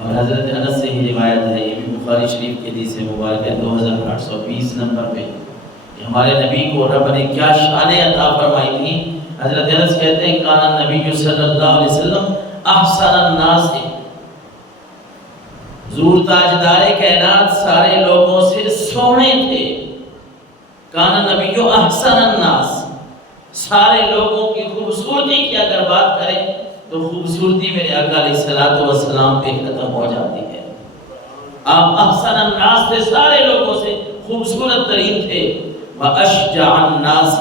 اور حضرت انس سے ہی روایت ہے، یہ بھی بخاری شریف کے حدیث مبارک ہے 2820 نمبر پہ، کہ ہمارے نبی کو رب نے کیا شانیں عطا فرمائی تھی۔ حضرت انس کہتے ہیں کان النبی صلی اللہ علیہ وسلم احسن الناس، حضور تاجدار کائنات سارے لوگوں سے سونے تھے۔ کان النبی احسن الناس، سارے لوگوں کی خوبصورتی کی اگر بات کریں تو خوبصورتی میرے آقا علیہ الصلوۃ والسلام پہ ختم ہو جاتی ہے۔ آپ احسن الناس تھے، سارے لوگوں سے خوبصورت ترین تھے۔ واشجع الناس،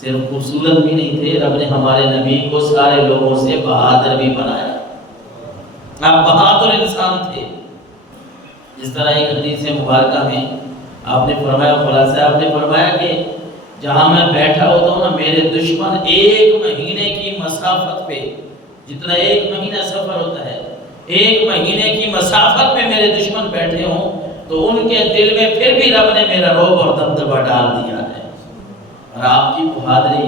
صرف خوبصورت بھی نہیں تھے، رب نے ہمارے نبی کو سارے لوگوں سے بہادر بھی بنایا۔ آپ بہادر انسان تھے۔ جس طرح ایک حدیث مبارکہ میں آپ نے فرمایا، خلاصہ آپ نے فرمایا کہ جہاں میں بیٹھا ہوتا ہوں نا، میرے دشمن 1 مہینے کی مسافت پہ، جتنا 1 مہینہ سفر ہوتا ہے، 1 مہینے کی مسافت پہ میرے دشمن بیٹھے ہوں تو ان کے دل میں پھر بھی رب نے میرا رعب اور دبدبہ ڈال دیا ہے۔ اور آپ کی بہادری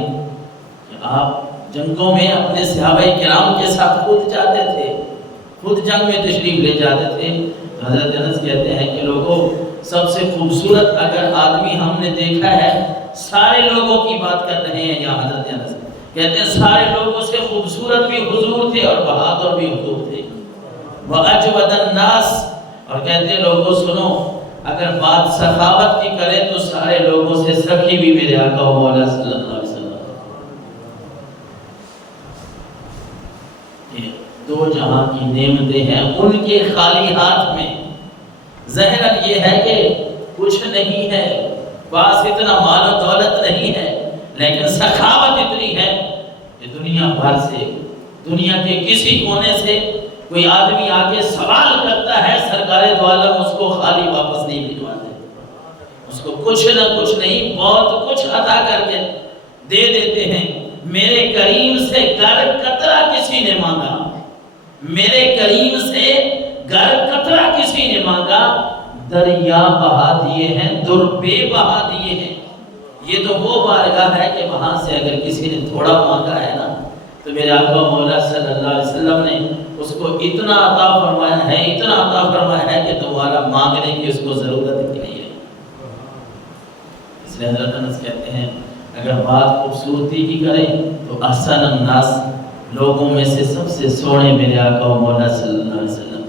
کہ آپ جنگوں میں اپنے صحابہ کرام کے ساتھ خود جاتے تھے، خود جنگ میں تشریف لے جاتے تھے۔ تو حضرت انس کہتے ہیں کہ لوگوں، سب سے خوبصورت اگر آدمی ہم نے دیکھا ہے، سارے لوگوں کی بات کر رہے ہیں یہاں حضرت انس کہتے ہیں سارے لوگوں سے خوبصورت بھی حضور تھے اور بہادر بھی حضور تھے۔ وَأَجْوَدَ النَّاسِ، اور کہتے ہیں لوگوں سنو، اگر بات سخاوت کی کرے تو سارے لوگوں سے سخی بھی میرے آقا و مولا صلی اللہ علیہ وسلم۔ یہ 2 جہاں کی نعمتیں ہیں ان کے خالی ہاتھ میں۔ ظاہر یہ ہے کہ کچھ نہیں ہے، پاس اتنا مال و دولت نہیں ہے، لیکن سخاوت اتنی ہے کہ دنیا بھر سے، دنیا کے کسی کونے سے کوئی آدمی آگے سوال کرتا ہے، سرکار دو عالم اس کو خالی واپس نہیں بھجواتے، اس کو کچھ نہ کچھ نہیں بہت کچھ عطا کر کے دے دیتے ہیں۔ میرے کریم سے گر قطرہ کسی نے مانگا، میرے کریم سے گر قطرہ کسی نے مانگا، دریا بہا دیے ہیں، در بے بہا دیے ہیں۔ یہ تو وہ بارگاہ ہے کہ وہاں سے اگر کسی نے تھوڑا مانگا ہے نا تو میرے آقا مولا صلی اللہ علیہ وسلم نے اس کو اتنا عطا فرمایا ہے، اتنا عطا فرمایا ہے کہ دوبارہ مانگنے کی اس کو ضرورت ہی نہیں ہے۔ اس لیے حضرت انس کہتے ہیں اگر بات خوبصورتی کی کریں تو احسن الناس، لوگوں میں سے سب سے سونے میرے آقا و مولا صلی اللہ علیہ وسلم۔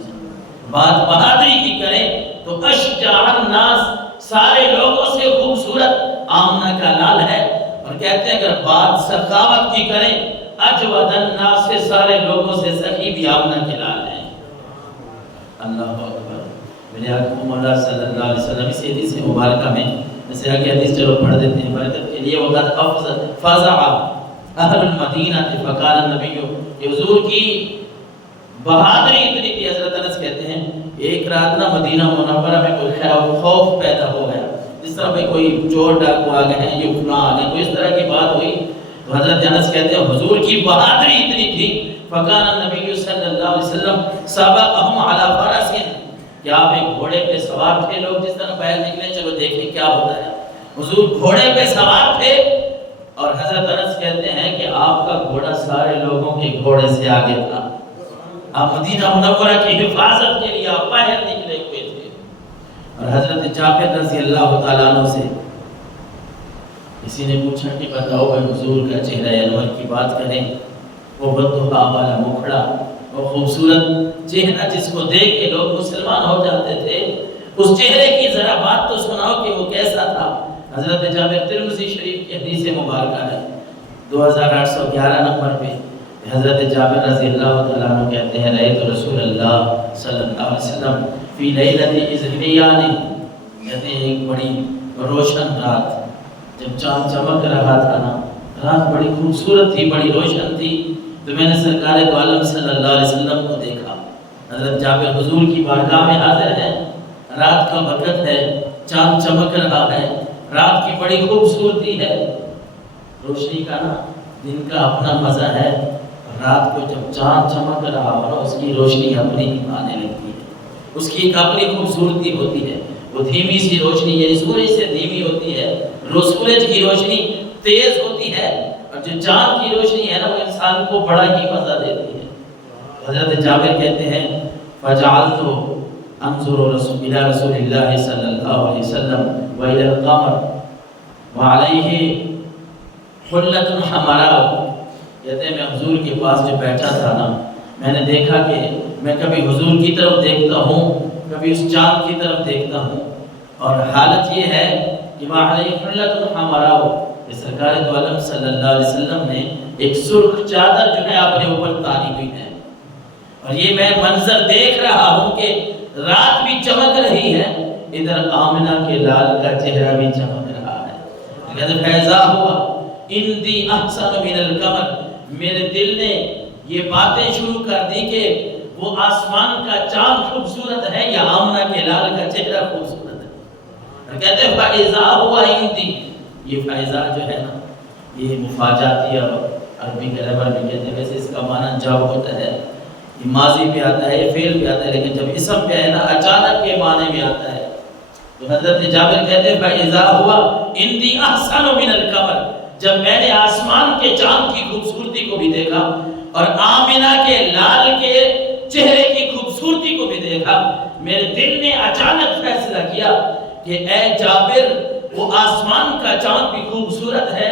بات بہادری کی کریں تو اشجع الناس، سارے لوگوں سے خوبصورت آمنہ کا لال ہے۔ اور کہتے ہیں اگر بات سخاوت کی کریں، اجود الناس، سے سارے لوگوں سے سخی بھی آمنہ کے لال ہے۔ اللہ اکبر۔ میرے آقا و مولا صلی اللہ علیہ وسلم اس حدیث مبارکہ میں، جیسے آگے حدیث چلو پڑھ دیتے ہیں برکت کے لیے، وقت فزع اہل المدینہ فقال النبی، کہ حضور کی بہادری اتنی تھی، حضرت انس کہتے ہیں ایک رات نا مدینہ منورہ میں کوئی خوف پیدا ہو گیا، جس طرح پہ کوئی چور ڈاکو آ گئے ہیں، یہ فلاں آ گئے، کوئی اس طرح کی بات ہوئی۔ تو حضرت انس کہتے ہیں حضور کی بہادری اتنی تھی، فقال النبی صلی اللہ علیہ وسلم سبقهم علی فرس، کہ آپ ایک گھوڑے پہ سوار تھے، لوگ جس طرح باہر نکلے چلو دیکھیں کیا ہوتا ہے، حضور گھوڑے پہ سوار تھے، اور حضرت انس کہتے ہیں کہ آپ کا گھوڑا سارے لوگوں کے گھوڑے سے آگے تھا۔ آپ مدینہ منورہ کی حفاظت کے لیے آپ باہر نکلے ہوئے تھے۔ اور حضرت جابر رضی اللہ تعالیٰ عنہ سے کسی نے پوچھا کہ بتاؤ اے حضور کا چہرہ انور کی بات کریں، وہ بددعا والا مکھڑا، وہ خوبصورت چہرہ جس کو دیکھ کے لوگ مسلمان ہو جاتے تھے، اس چہرے کی ذرا بات تو سناؤ کہ وہ کیسا تھا۔ حضرت جابر ترمذی شریف کی حدیث مبارکہ ہے 2811 نمبر پہ، حضرت جابر رضی اللہ تعالیٰ عنہ کہتے ہیں رأیت رسول اللہ صلی اللہ علیہ وسلم فی لیلۃ اذحیان، کہتے ہیں ایک بڑی روشن رات، جب چاند چمک رہا تھا نا، رات بڑی خوبصورت تھی، بڑی روشن تھی، تو میں نے سرکار دو عالم صلی اللہ علیہ وسلم کو دیکھا۔ حضرت جابر حضور کی بارگاہ میں حاضر ہے، رات کا وقت ہے، چاند چمک رہا ہے، رات کی بڑی خوبصورتی ہے، روشنی کا نا دن کا اپنا مزہ ہے، رات کو جب چاند چمک رہا ہو اس کی روشنی اپنی آنے لگتی ہے، اس کی ایک اپنی خوبصورتی ہوتی ہے، وہ دھیمی سی روشنی ہے، سورج سے دھیمی ہوتی ہے، سورج کی روشنی تیز ہوتی ہے، اور جو چاند کی روشنی ہے نا وہ انسان کو بڑا ہی مزہ دیتی ہے۔ حضرت جابر کہتے ہیں فجعلت انظر الى رسول اللہ صلی اللہ علیہ وسلم والى القمر وعلیہ حلۃ حمراء، کہتے ہیں میں حضور کے پاس جو بیٹھا تھا نا، میں نے دیکھا کہ میں کبھی حضور کی طرف دیکھتا ہوں، کبھی اس چاند کی طرف دیکھتا ہوں، اور حالت یہ ہے کہ وعلیہ حلۃ حمراء، سرکار دو عالم صلی اللہ علیہ وسلم نے ایک سرخ چادر جو ہے اپنے اوپر تانی ہوئی ہے، اور یہ میں منظر دیکھ رہا ہوں کہ رات بھی چمک رہی ہے، ادھر آمنہ کے لال کا چہرہ بھی چمک رہا ہے۔ کہتے فیضا ہوا اندی احسن من القمر، میرے دل نے یہ باتیں شروع کر دی کہ وہ آسمان کا چاند خوبصورت ہے یا آمنہ کے لال کا چہرہ خوبصورت ہے۔ کہتے فیضا ہوا اندی، یہ فیضا جو ہے نا یہ مفاجاتی عربی گرامر میں کہتے ہیں، ویسے اس کا معنی جب ہوتا ہے، یہ ماضی پہ آتا ہے، یہ فعل پہ آتا ہے، لیکن جب اسم پہ ہے نا اچانک کے معنی میں آتا ہے۔ تو حضرت جابر کہتے ہیں فَإِذَا هُوَ إِنْدِي أَحْسَنُ مِنَ الْقَمَرِ، جب میں نے آسمان کے چاند کی خوبصورتی کو بھی دیکھا اور آمنہ کے لال کے چہرے کی خوبصورتی کو بھی دیکھا، میرے دل نے اچانک فیصلہ کیا کہ اے جابر، وہ آسمان کا چاند بھی خوبصورت ہے،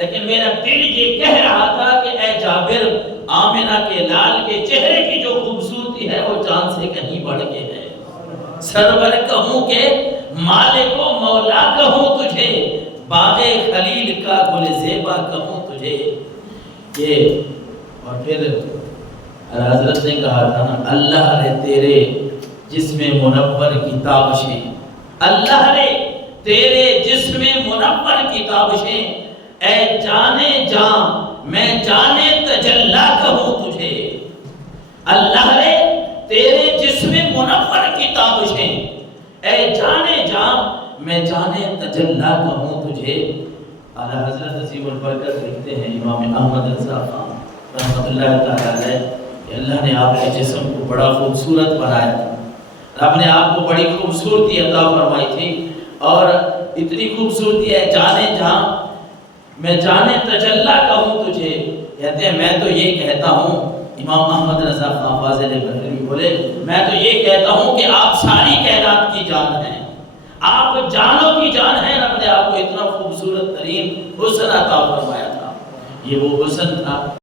لیکن میرا دل یہ کہہ رہا تھا کہ اے جابر، آمنہ کے لال کے چہرے کی جو خوبصورتی ہے وہ چاند سے کہیں بڑھ کے ہے۔ سرور کہوں کہ مالک و مولا کہوں تجھے، باغ خلیل کا گل زیبا کہوں تجھے۔ یہ اور پھر حضرت نے کہا تھا نا، اللہ نے تیرے جسم منور کی تابشیں، اللہ نے تیرے جسم منور کی تابشیں، اے جانے جان میں جانے تجلا کہوں تجھے۔ اللہ نے تیرے جسم منور کی تابشیں، اے جانے جان میں جانے تجلا کہوں تجھے۔ اعلیٰ حضرت عظیم البرکت لکھتے ہیں، امام احمد رضا خان رحمۃ اللہ تعالی علیہ، کہ اللہ نے آپ کے جسم کو بڑا خوبصورت بنایا تھا، رب نے آپ کو بڑی خوبصورتی عطا فرمائی تھی، اور اتنی خوبصورتی ہے جانے جہاں میں جانے تجلا کہوں تجھے۔ کہتے ہیں میں تو یہ کہتا ہوں، امام احمد رضا خان فاضل بریلوی بولے، میں تو یہ کہتا ہوں کہ آپ ساری کائنات کی جان ہیں، آپ جانوں کی جان ہیں، رب نے آپ کو اتنا خوبصورت ترین حسن عطا فرمایا تھا۔ یہ وہ حسن تھا